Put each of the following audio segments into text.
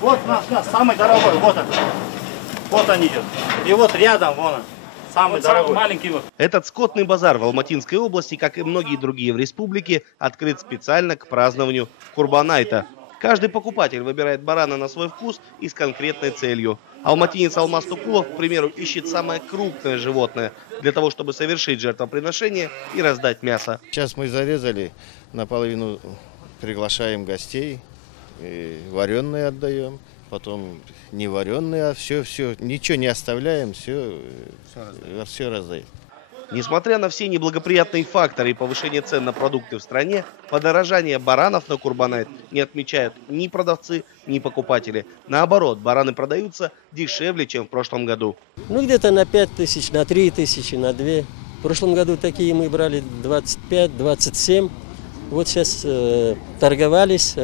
Вот наш самый дорогой, вот он. Вот он идет. И вот рядом, вон он. Самый дорогой. Маленький вот. Этот скотный базар в Алматинской области, как и многие другие в республике, открыт специально к празднованию Курбан-айта. Каждый покупатель выбирает барана на свой вкус и с конкретной целью. Алматинец Алмаз Тукулов, к примеру, ищет самое крупное животное для того, чтобы совершить жертвоприношение и раздать мясо. Сейчас мы зарезали, наполовину приглашаем гостей, вареные отдаем, потом не вареные, а все, ничего не оставляем, все раздаем. Несмотря на все неблагоприятные факторы и повышение цен на продукты в стране, подорожание баранов на Курбан-айт не отмечают ни продавцы, ни покупатели. Наоборот, бараны продаются дешевле, чем в прошлом году. Ну, где-то на 5 тысяч, на 3 тысячи, на 2. В прошлом году такие мы брали 25-27. Вот сейчас торговались,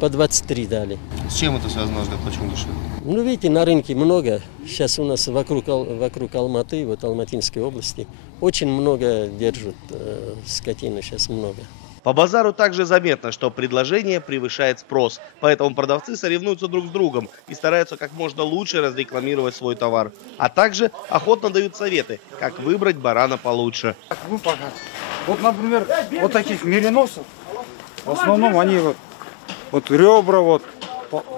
по 23 дали. С чем это связано? Почему дешевле? Ну, видите, на рынке много. Сейчас у нас вокруг Алматы, вот Алматинской области, очень много держат скотину, сейчас много. По базару также заметно, что предложение превышает спрос. Поэтому продавцы соревнуются друг с другом и стараются как можно лучше разрекламировать свой товар. А также охотно дают советы, как выбрать барана получше. Вот, например, вот таких мериносов, в основном они вот ребра вот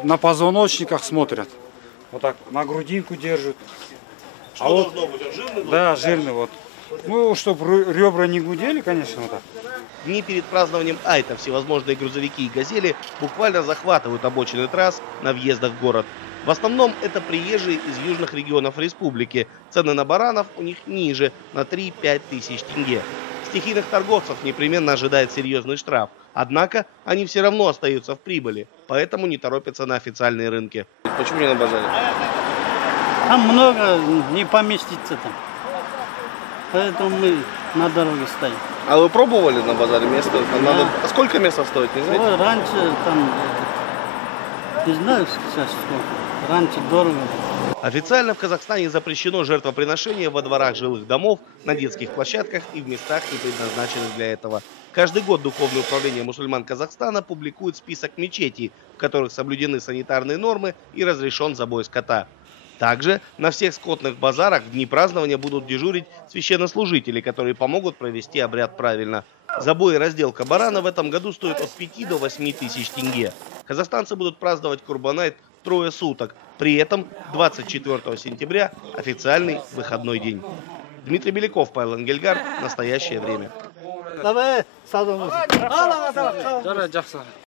на позвоночниках смотрят. Вот так на грудинку держат. Что должно быть? Жирный? Да, жирный вот. Ну, чтобы ребра не гудели, конечно, вот так. В дни перед празднованием айта всевозможные грузовики и газели буквально захватывают обочины трасс на въездах в город. В основном это приезжие из южных регионов республики. Цены на баранов у них ниже, на 3-5 тысяч тенге. Стихийных торговцев непременно ожидает серьезный штраф. Однако они все равно остаются в прибыли, поэтому не торопятся на официальные рынки. Почему не на базаре? Там много, не поместится там. Поэтому мы на дороге стоим. А вы пробовали на базаре место? Там Да. надо... А сколько место стоит, не знаете? Ой, раньше там, не знаю сейчас сколько, раньше дорого было. Официально в Казахстане запрещено жертвоприношение во дворах жилых домов, на детских площадках и в местах, не предназначенных для этого. Каждый год Духовное управление мусульман Казахстана публикует список мечетей, в которых соблюдены санитарные нормы и разрешен забой скота. Также на всех скотных базарах в дни празднования будут дежурить священнослужители, которые помогут провести обряд правильно. Забой и разделка барана в этом году стоит от 5 до 8 тысяч тенге. Казахстанцы будут праздновать Курбан-айт трое суток. При этом 24 сентября официальный выходной день. Дмитрий Беляков, Павел Энгельгард. Настоящее время.